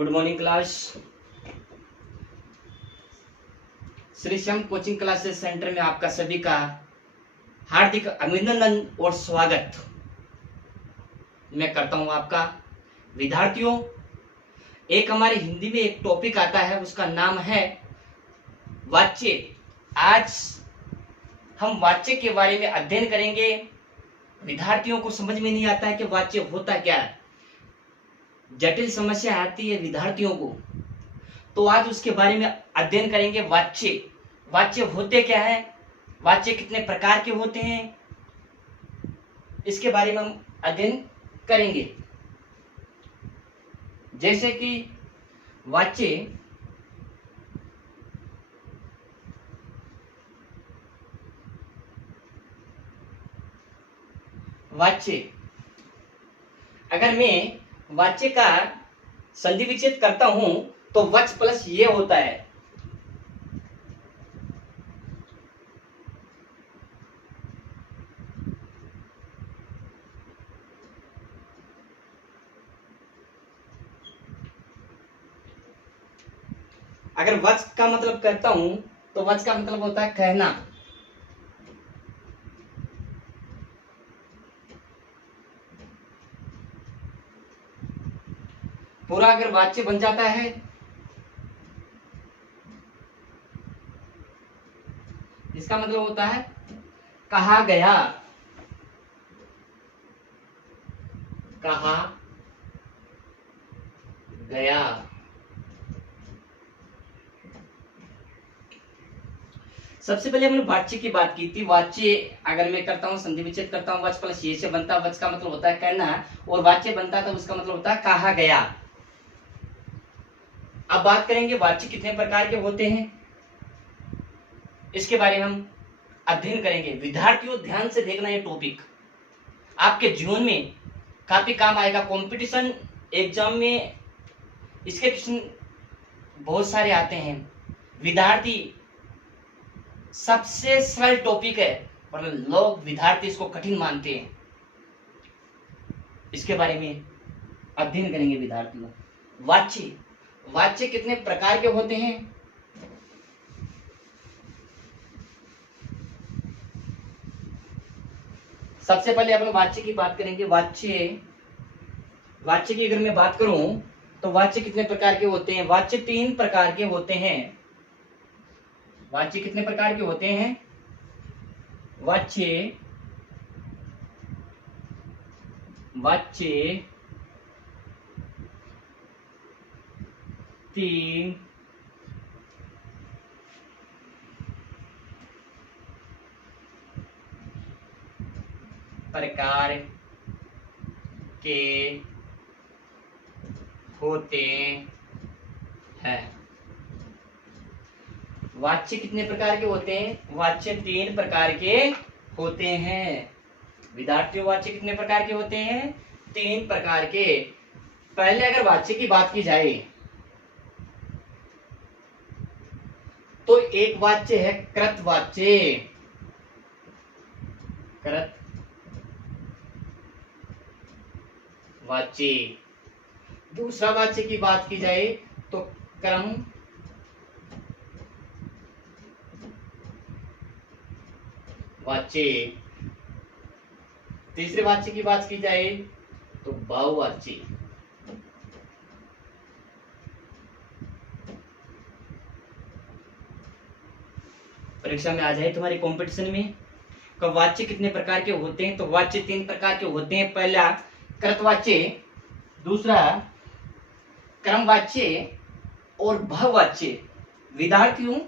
Good morning class. Shri Shyam coaching classes centre में आपका सभी का हार्दिक अभिनंदन और स्वागत मैं करता हूं आपका। विद्यार्थियों, एक हमारे हिंदी में एक टॉपिक आता है, उसका नाम है वाच्य। आज हम वाच्य के बारे में अध्ययन करेंगे। विद्यार्थियों को समझ में नहीं आता है कि वाच्य होता क्या है, जटिल समस्या आती है विद्यार्थियों को, तो आज उसके बारे में अध्ययन करेंगे। वाच्य होते क्या है, वाच्य कितने प्रकार के होते हैं, इसके बारे में हम अध्ययन करेंगे। जैसे कि वाच्य अगर मैं वाच्य का संधि विच्छेद करता हूं तो वच प्लस ये होता है। अगर वच का मतलब करता हूं तो वच का मतलब होता है कहना। पूरा अगर वाच्य बन जाता है इसका मतलब होता है कहा गया, कहा गया। सबसे पहले हमने वाच्य की बात की थी। वाच्य अगर मैं करता हूं संधि विच्छेद करता हूं, वच प्लस ये से बनता है। वच का मतलब होता है कहना और वाच्य बनता था उसका मतलब होता है कहा गया। अब बात करेंगे वाच्य कितने प्रकार के होते हैं, इसके बारे में हम अध्ययन करेंगे। विद्यार्थियों ध्यान से देखना, ये टॉपिक आपके जीवन में काफी काम आएगा। कंपटीशन एग्जाम में इसके क्वेश्चन बहुत सारे आते हैं। विद्यार्थी सबसे सरल टॉपिक है पर लोग विद्यार्थी इसको कठिन मानते हैं। इसके बारे में अध्ययन करेंगे विद्यार्थियों। वाच्य कितने प्रकार के होते हैं, सबसे पहले अपन वाच्य की बात करेंगे। वाच्य की अगर मैं बात करूं तो वाच्य कितने प्रकार के होते हैं। वाच्य 3 प्रकार के होते हैं। वाच्य कितने प्रकार के होते हैं, वाच्य 3 प्रकार के होते हैं। वाच्य कितने प्रकार के होते हैं, वाच्य 3 प्रकार के होते हैं। विद्यार्थियों वाच्य कितने प्रकार के होते हैं, 3 प्रकार के। पहले अगर वाच्य की बात की जाए तो एक वाच्य है कृतवाच्य। वाच्य। दूसरा वाच्य की बात की जाए तो क्रम वाच्य। तीसरे वाच्य की बात की जाए तो बहुवाच्य। परीक्षा में आ जाए तुम्हारी कंपटीशन में तो वाच्य कितने प्रकार के होते हैं, तो वाच्य 3 प्रकार के होते हैं। पहला कृतवाच्य, दूसरा क्रमवाच्य और बहुवाच्य। विद्यार्थियों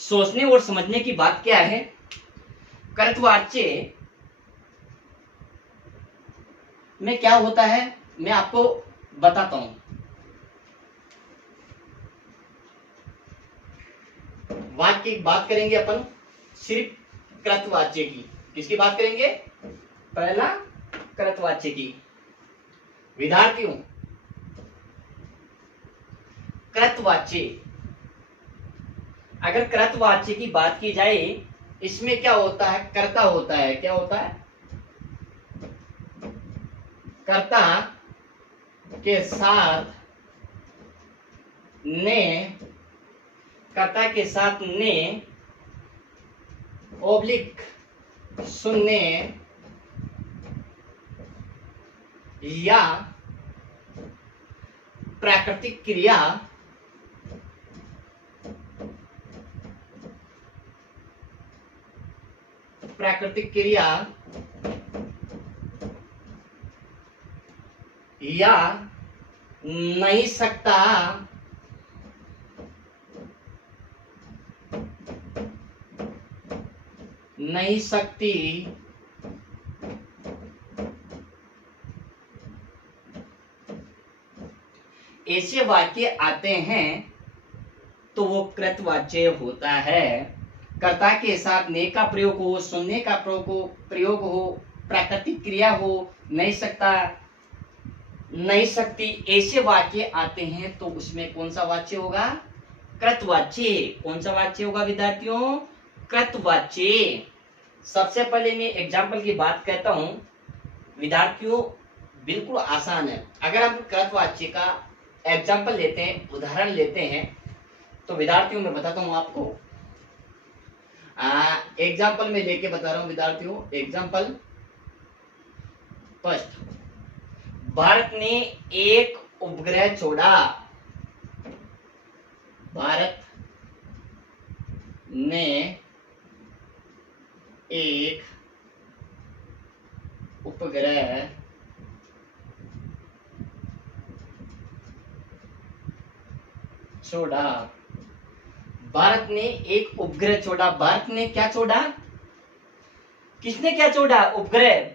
सोचने और समझने की बात क्या है, कृतवाच्य में क्या होता है मैं आपको बताता हूं। वाक्य की बात करेंगे अपन सिर्फ कृतवाच्य की। किसकी बात करेंगे, पहला कृतवाच्य की। विद्यार्थियों कृतवाच्य, अगर कृतवाच्य की बात की जाए इसमें क्या होता है, कर्ता होता है। क्या होता है, कर्ता के साथ ने, कर्ता के साथ ने, ओब्लिक सुनने या प्राकृतिक क्रिया या नहीं सकता, नहीं सकती, ऐसे वाक्य आते हैं तो वो कृतवाच्य होता है। कर्ता के साथ ने का प्रयोग हो, सुनने का प्रयोग हो, प्राकृतिक क्रिया हो, नहीं सकता, नहीं सकती, ऐसे वाक्य आते हैं तो उसमें कौन सा वाच्य होगा? कृतवाच्य। कौन सा वाच्य होगा विद्यार्थियों? कृतवाच्य। सबसे पहले मैं एग्जाम्पल की बात कहता हूं विद्यार्थियों, बिल्कुल आसान है। अगर हम कृतवाच्य का एग्जाम्पल लेते हैं, उदाहरण लेते हैं, तो विद्यार्थियों मैं बताता हूं आपको। एग्जाम्पल में लेके बता रहा हूं विद्यार्थियों। एग्जाम्पल फर्स्ट, भारत ने एक उपग्रह छोड़ा। भारत ने एक उपग्रह छोड़ा। भारत ने एक उपग्रह छोड़ा। भारत ने क्या छोड़ा? किसने क्या छोड़ा? उपग्रह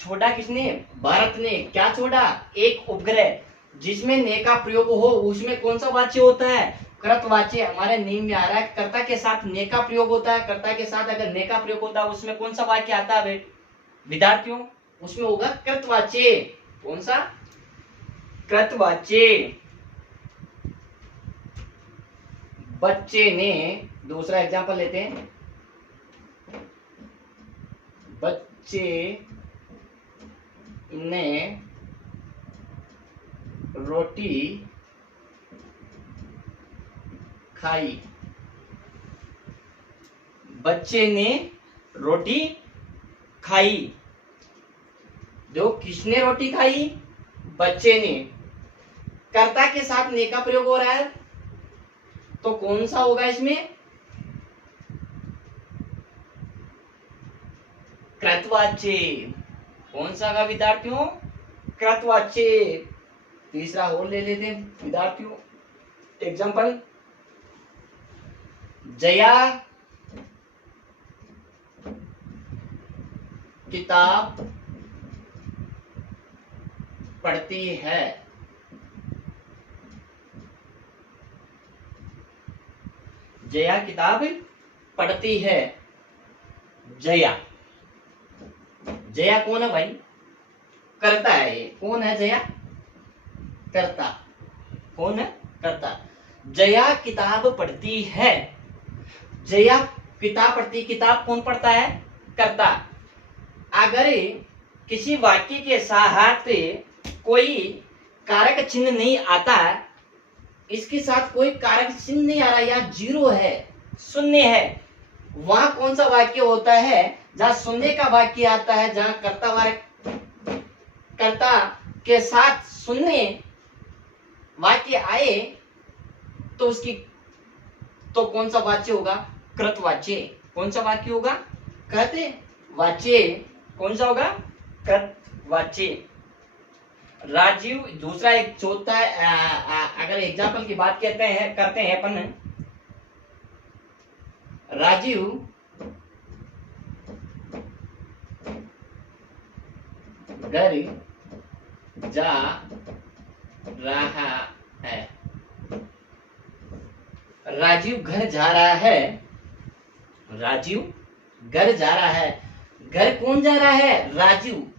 छोड़ा। किसने? भारत ने। क्या छोड़ा? एक उपग्रह। जिसमें ने का प्रयोग हो उसमें कौन सा वाच्य होता है? कृतवाच्य। हमारे नियम में आ रहा है कर्ता के साथ ने का प्रयोग होता है। कर्ता के साथ अगर ने का प्रयोग होता है उसमें कौन सा वाक्य आता है विद्यार्थियों? उसमें होगा कृतवाच्य। कौन सा? कृतवाच्य। बच्चे ने, दूसरा एग्जांपल लेते हैं। बच्चे ने रोटी खाई। बच्चे ने रोटी खाई। जो किसने रोटी खाई? बच्चे ने। कर्ता के साथ ने का प्रयोग हो रहा है तो कौन सा होगा इसमें? कृतवाच्य। कौन सा होगा विद्यार्थियों? कृतवाच्य। तीसरा और ले लेते हैं विद्यार्थियों एग्जांपल। जया किताब पढ़ती है। जया किताब पढ़ती है। जया, जया कौन है भाई? कर्ता है। ये कौन है? जया कर्ता। कौन है? कर्ता। जया किताब पढ़ती है। जया किताब पढ़ती, किताब कौन पढ़ता है? कर्ता। अगर किसी वाक्य के साथ कोई कारक चिन्ह नहीं आता, इसके साथ कोई कारक चिन्ह नहीं आ रहा या जीरो है, शून्य है, वहां कौन सा वाक्य होता है? जहां शून्य का वाक्य आता है, जहां कर्ता के साथ शून्य वाक्य आए तो उसकी तो कौन सा वाच्य होगा? कृतवाच्य। कौन सा वाक्य होगा? कृतवाच्य। कौन सा होगा? कृतवाच्य। राजीव, दूसरा एक चौथा अगर एग्जाम्पल की बात करते हैं अपन। राजीव घर जा रहा है। राजीव घर जा रहा है। राजीव घर जा रहा है। घर कौन जा रहा है? राजीव।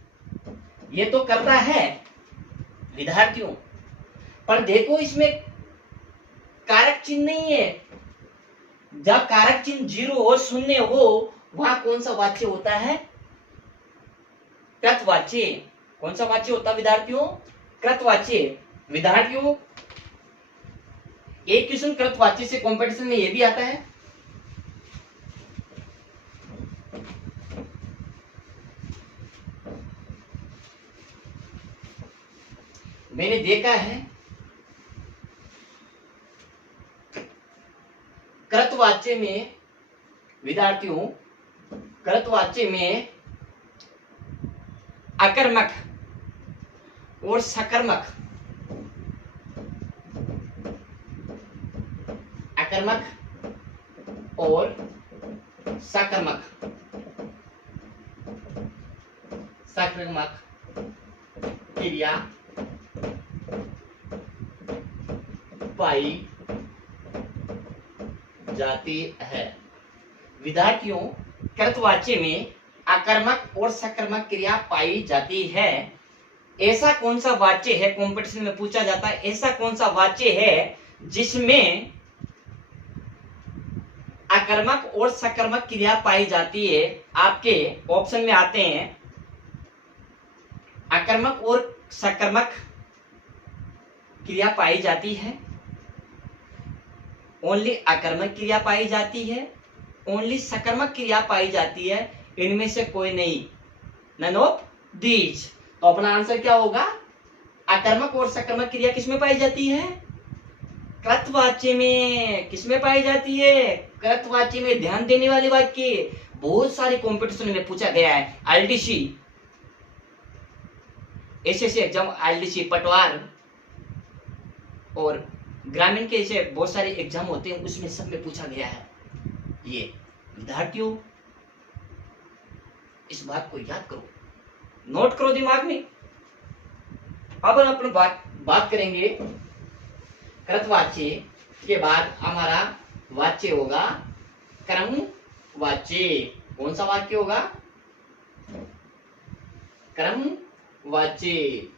ये तो करता है विद्यार्थियों, पर देखो इसमें कारक चिन्ह नहीं है। जब कारक चिन्ह जीरो हो, शून्य हो, वहां कौन सा वाच्य होता है? कृतवाच्य। कौन सा वाच्य होता है विद्यार्थियों? कृतवाच्य। विद्यार्थियों एक क्वेश्चन कृतवाची से कंपटीशन में ये भी आता है। मैंने देखा है कृतवाच्य में विद्यार्थियों, कृतवाच्य में अकर्मक और सकर्मक, अकर्मक और सकर्मक, सकर्मक क्रिया पाई जाती है। विद्यार्थियों, कृतवाच्य में अकर्मक और सकर्मक क्रिया पाई जाती है। ऐसा कौन सा वाच्य है, कंपटीशन में पूछा जाता है, ऐसा कौन सा वाच्य है जिसमें अकर्मक और सकर्मक क्रिया पाई जाती है? आपके ऑप्शन में आते हैं अकर्मक और सकर्मक क्रिया पाई जाती है, ओनली अकर्मक क्रिया पाई जाती है, ओनली सकर्मक क्रिया पाई जाती है, इनमें से कोई नहीं, नन ऑफ दीज। तो अपना आंसर क्या होगा? अकर्मक और सकर्मक क्रिया किसमें पाई जाती है? कृतवाच्य में। किसमें पाई जाती है? कृतवाच्य में। ध्यान देने वाली बात की बहुत सारी कंपटीशन में पूछा गया है। एलडीसी, एसएससी एग्जाम, एलडीसी, पटवार और ग्रामीण के ऐसे बहुत सारे एग्जाम होते हैं, उसमें सब में पूछा गया है ये। विद्यार्थियों, इस बात को याद करो, नोट करो दिमाग में। अब अपन बात करेंगे कृतवाच्य के बाद हमारा वाच्य होगा क्रमवाच्य। कौन सा वाक्य होगा? क्रमवाच्य।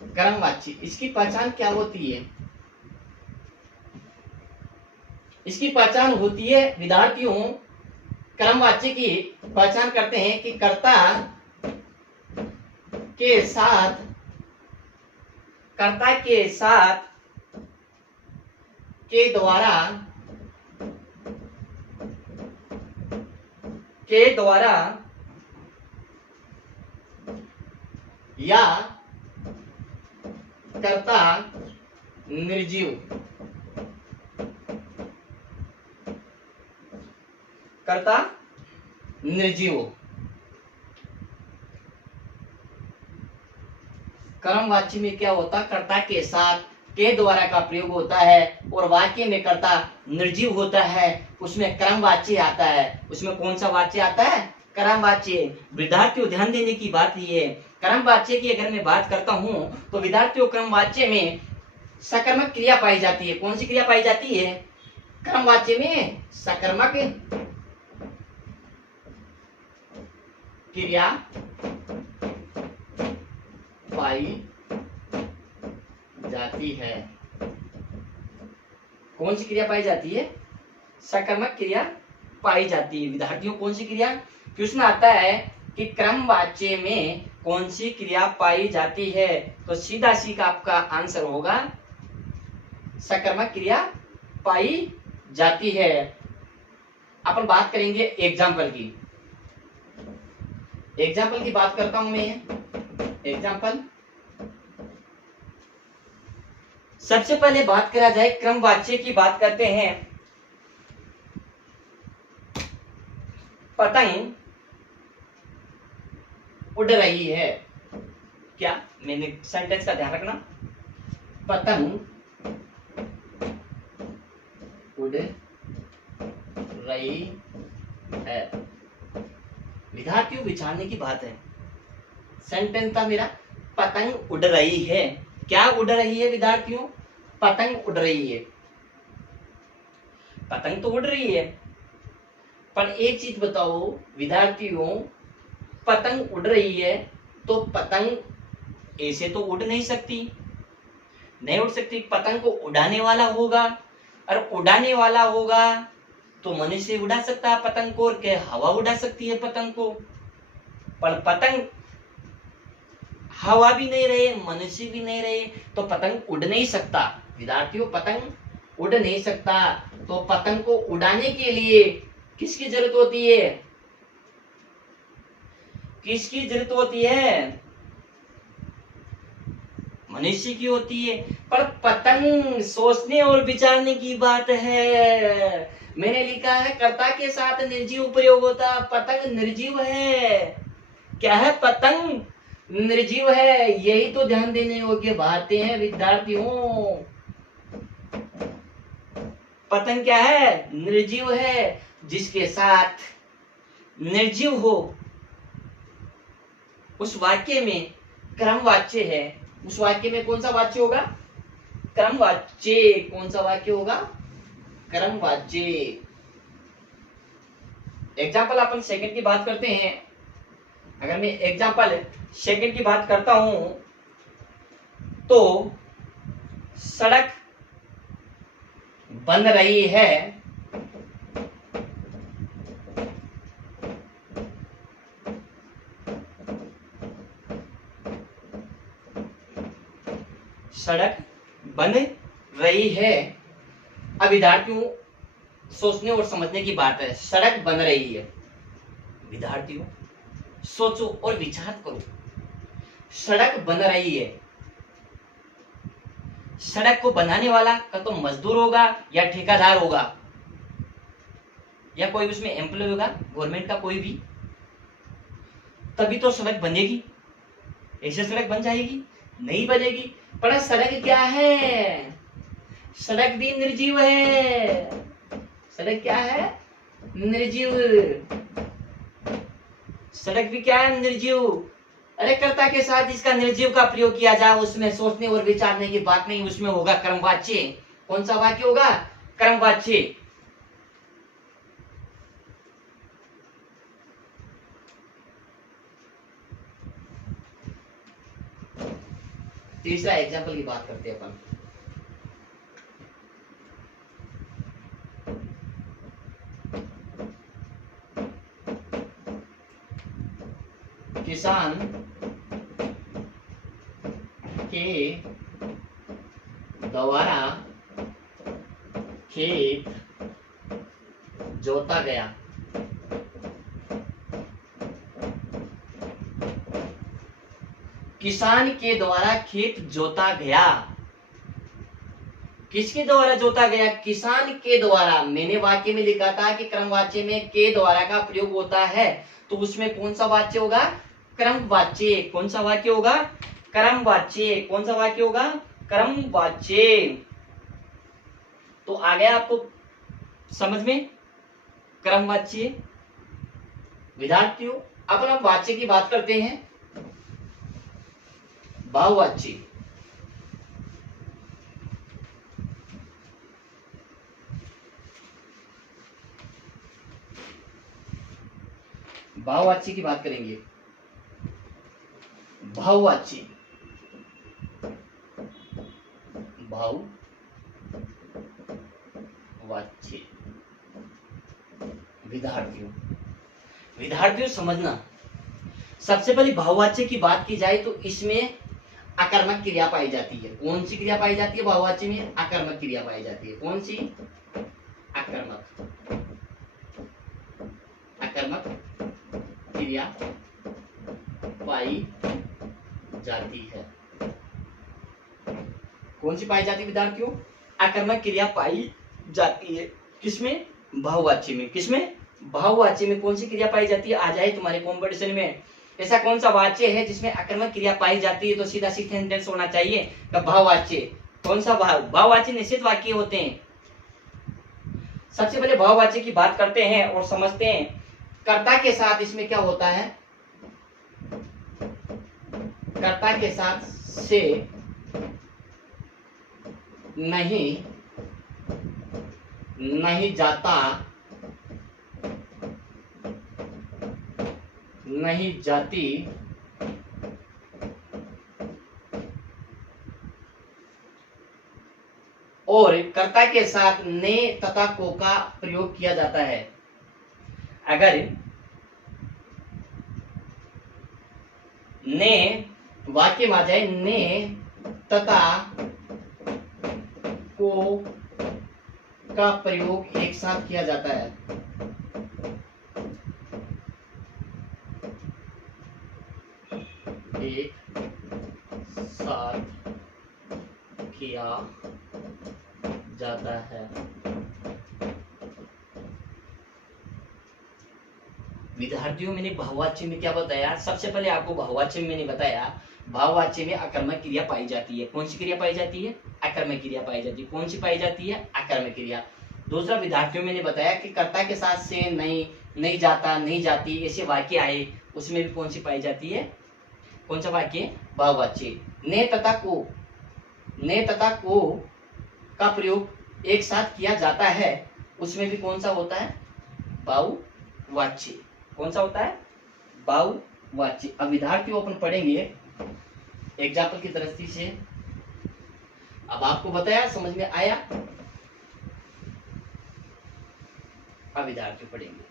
क्रमवाच्य, इसकी पहचान क्या होती है? इसकी पहचान होती है विद्यार्थियों, क्रमवाच्य की पहचान करते हैं कि कर्ता के साथ के द्वारा या कर्ता निर्जीव, कर्ता निर्जीव। क्रमवाच्य में क्या होता? कर्ता के साथ के द्वारा का प्रयोग होता है और वाक्य में कर्ता निर्जीव होता है, उसमें क्रमवाच्य आता है। उसमें कौन सा वाच्य आता है? क्रमवाच्य। विद्यार्थियों, ध्यान देने की बात ये है, क्रमवाच्य की अगर मैं बात करता हूं तो विद्यार्थियों, क्रमवाच्य में सकर्मक क्रिया पाई जाती है। कौन सी क्रिया पाई जाती है? क्रमवाच्य में सकर्मक क्रिया पाई जाती है। कौन सी क्रिया पाई जाती है? सकर्मक क्रिया पाई जाती है। विद्यार्थियों, कौन सी क्रिया? क्वेश्चन आता है कि क्रमवाच्य में कौन सी क्रिया पाई जाती है, तो सीधा सीधा आपका आंसर होगा सकर्मक क्रिया पाई जाती है। अपन बात करेंगे एग्जाम्पल की। एग्जाम्पल की बात करता हूं मैं। एग्जाम्पल, सबसे पहले बात करा जाए क्रमवाच्य की, बात करते हैं। पतंग उड़ रही है। क्या? मैंने सेंटेंस का ध्यान रखना। पतंग उड़ रही है। विद्यार्थियों, विचारने की बात है। सेंटेंस था मेरा पतंग उड़ रही है। क्या उड़ रही है विद्यार्थियों? पतंग उड़ रही है। पतंग तो उड़ रही है, पर एक चीज बताओ विद्यार्थियों, पतंग उड़ रही है तो पतंग ऐसे तो उड़ नहीं सकती, नहीं उड़ सकती। पतंग को उड़ाने वाला होगा, और उड़ाने वाला होगा तो मनुष्य उड़ा सकता है पतंग को, और क्या हवा उड़ा सकती है पतंग को। पर पतंग हवा भी नहीं रहे, मनुष्य भी नहीं रहे, तो पतंग उड़ नहीं सकता। विद्यार्थियों, पतंग उड़ नहीं सकता, तो पतंग को उड़ाने के लिए किसकी जरूरत होती है? किसकी जरूरत होती है? मनुष्य की होती है। पर पतंग सोचने और विचारने की बात है। मैंने लिखा है कर्ता के साथ निर्जीव प्रयोग होता, पतंग निर्जीव है। क्या है? पतंग निर्जीव है। यही तो ध्यान देने योग्य बातें हैं विद्यार्थियों। पतंग क्या है? निर्जीव है। जिसके साथ निर्जीव हो उस वाक्य में क्रम वाच्य है। उस वाक्य में कौन सा वाच्य होगा? क्रम वाच्य। कौन सा वाक्य होगा? क्रम वाच्य। एग्जाम्पल अपन सेकंड की बात करते हैं। अगर मैं एग्जाम्पल सेकंड की बात करता हूं तो सड़क बन रही है, सड़क बन रही है। अब विद्यार्थियों, सोचने और समझने की बात है। सड़क बन रही है। विद्यार्थियों, सोचो और विचार करो। सड़क बन रही है। सड़क को बनाने वाला का तो मजदूर होगा या ठेकेदार होगा या कोई उसमें एम्प्लॉय होगा गवर्नमेंट का, कोई भी, तभी तो सड़क बनेगी। ऐसे सड़क बन जाएगी? नहीं बनेगी। पर सड़क क्या है? सड़क भी निर्जीव है। सड़क क्या है? निर्जीव। सड़क भी क्या है? निर्जीव। अरे कर्ता के साथ इसका निर्जीव का प्रयोग किया जाए, उसमें सोचने और विचारने की बात नहीं, उसमें होगा कर्मवाच्य। कौन सा वाक्य होगा? कर्मवाच्य। तीसरा एग्जाम्पल की बात करते हैं अपन। किसान के द्वारा खेत जोता गया। किसान के द्वारा खेत जोता गया। किसके द्वारा जोता गया? किसान के द्वारा। मैंने वाक्य में लिखा था कि क्रमवाच्य में के द्वारा का प्रयोग होता है, तो उसमें कौन सा वाच्य होगा? क्रमवाच्य। कौन सा वाक्य होगा? क्रमवाच्य। कौन सा वाक्य होगा? क्रमवाच्य। तो आ गया आपको समझ में क्रमवाच्य? विद्यार्थियों, अब हम वाच्य की बात करते हैं। बहुवाच्य। बहुवाच्य की बात करेंगे। बहुवाच्य, बहुवाच्य। विद्यार्थियों समझना, सबसे पहले बहुवाच्य की बात की जाए तो इसमें आकर्मक क्रिया पाई जाती है। कौन सी क्रिया पाई जाती है बहुवाच्य में? आकर्मक क्रिया पाई जाती है। कौन सी? आकर्मक। आकर्मक क्रिया पाई जाती है। कौन सी पाई जाती है विद्यार्थियों? आकर्मक क्रिया पाई जाती है। किसमें? बहुवाच्य में। किसमें? बहुवाच्य में कौन सी क्रिया पाई जाती है? आ जाए तुम्हारे कॉम्पिटिशन में। ऐसा कौन सा वाच्य है जिसमें आकर्मक क्रिया पाई जाती है? तो सीधा सेंटेंस होना चाहिए का बहुवाच्य। कौन सा? बहुवाच्य निश्चित वाक्य होते हैं। सबसे पहले बहुवाच्य की बात करते हैं और समझते हैं। कर्ता के साथ इसमें क्या होता है? कर्ता के साथ से नहीं जाता, नहीं जाती, और कर्ता के साथ ने तथा को का प्रयोग किया जाता है। अगर ने वाक्य में आ जाए ने तथा को का प्रयोग एक साथ किया जाता है, एक साथ किया जाता है। विद्यार्थियों, मैंने बहुवाच्य में क्या बताया? सबसे पहले आपको बहुवाच्य में मैंने बताया, बहुवाच्य में अकर्मक क्रिया पाई जाती है। कौन सी क्रिया पाई जाती है? अकर्मक क्रिया पाई जाती है। कौन सी पाई जाती है? अकर्मक क्रिया। दूसरा, विद्यार्थियों मैंने बताया कि कर्ता के साथ से नहीं, नहीं जाता, नहीं जाती, ऐसे वाक्य आए, उसमें भी कौन सी पाई जाती है? कौन सा वाक्य? बहुवाच्य। ने तथा को, ने तथा को का प्रयोग एक साथ किया जाता है, उसमें भी कौन सा होता है? बहुवाच्य। कौन सा होता है? बहुवाच्य। अब विद्यार्थियों अपन पढ़ेंगे एग्जाम्पल की दृष्टि से। अब आपको बताया, समझ में आया? अब विद्यार्थियों पढ़ेंगे।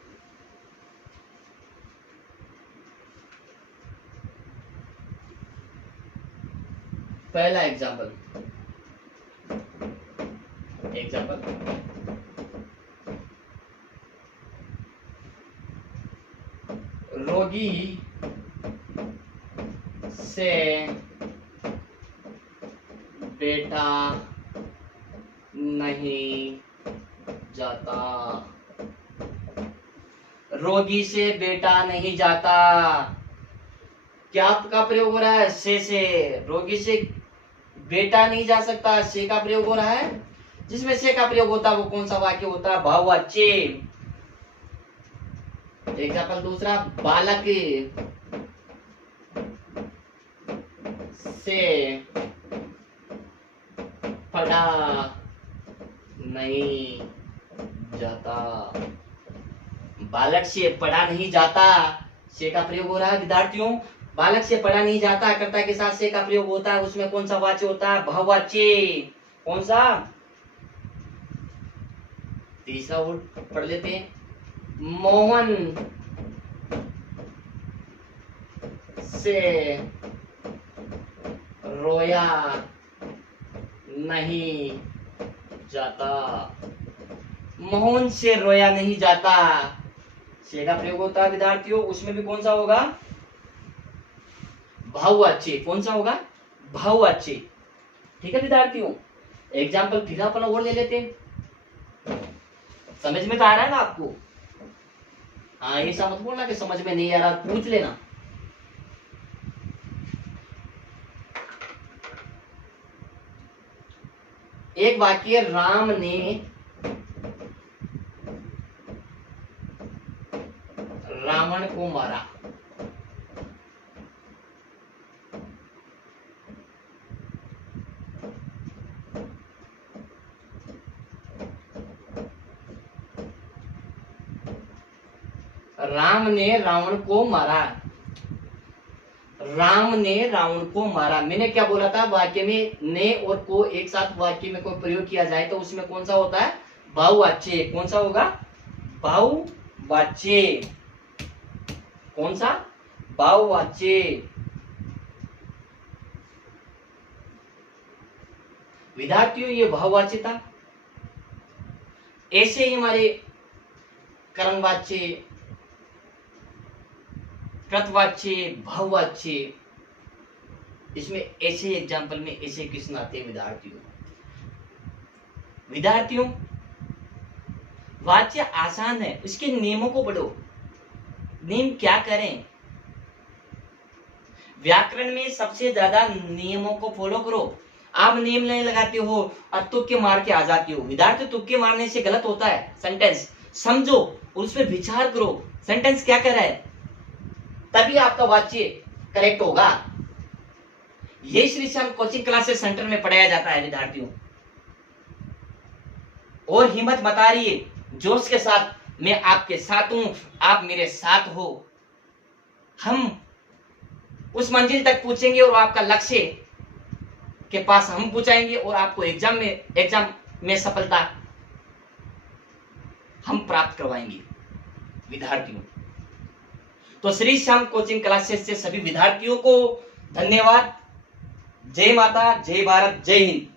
पहला एग्जाम्पल, रोगी से बेटा नहीं जाता। रोगी से बेटा नहीं जाता, क्या का प्रयोग हो रहा है? से। रोगी से बेटा नहीं जा सकता, से का प्रयोग हो रहा है। जिसमें से का प्रयोग होता है वो कौन सा वाक्य होता है? बहुवाच्य। एग्जाम्पल दूसरा, बालक से पढ़ा नहीं जाता। बालक से पढ़ा नहीं जाता, से का प्रयोग हो रहा है विद्यार्थियों। बालक से पढ़ा नहीं जाता, कर्ता के साथ से का प्रयोग होता है, उसमें कौन सा वाच्य होता है? बहुवाच्य। कौन सा? तीसरा वर्ड पढ़ लेते हैं, मोहन से रोया नहीं जाता। मोहन से रोया नहीं जाता, से का प्रयोग होता है विद्यार्थियों, उसमें भी कौन सा होगा? बहुवाच्य। कौन सा होगा? बहुवाच्य। ठीक है विद्यार्थियों, एग्जाम्पल फिर अपन और ले लेते हैं। समझ में तो आ रहा है ना आपको? हाँ, ऐसा मत बोलना कि समझ में नहीं आ रहा, पूछ लेना। एक वाक्य, राम ने रावण को मारा। राम ने रावण को मारा। राम ने रावण को मारा। मैंने क्या बोला था? वाक्य में ने और को एक साथ वाक्य में कोई प्रयोग किया जाए तो उसमें कौन सा होता है? बहुवाच्य। कौन सा होगा? बहुवाच्य। कौन सा? बहुवाच्य। विद्यार्थियों, ये बहुवाच्य था। ऐसे ही हमारे कर्मवाच्य, कृतवाच्य, बहुवाच्य, इसमें ऐसे एग्जाम्पल में ऐसे क्वेश्चन आते हैं विद्यार्थियों। विद्यार्थियों, वाच्य आसान है, इसके नियमों को पढ़ो। नियम क्या करें? व्याकरण में सबसे ज्यादा नियमों को फॉलो करो। आप नियम नहीं लगाते हो और तुक्के मार के आ जाते हो। विद्यार्थी, तुक्के मारने से गलत होता है। सेंटेंस समझो, उस पर विचार करो, सेंटेंस क्या कर रहा है, तभी आपका वाच्य करेक्ट होगा। ये Shri Shyam coaching classes centre में पढ़ाया जाता है विद्यार्थियों। और हिम्मत मत हारिए, जोश के साथ मैं आपके साथ हूं, आप मेरे साथ हो। हम उस मंजिल तक पहुंचेंगे और आपका लक्ष्य के पास हम पहुंचाएंगे और आपको एग्जाम में सफलता हम प्राप्त करवाएंगे विद्यार्थियों। तो श्री श्याम कोचिंग क्लासेस से सभी विद्यार्थियों को धन्यवाद। जय माता, जय भारत, जय हिंद।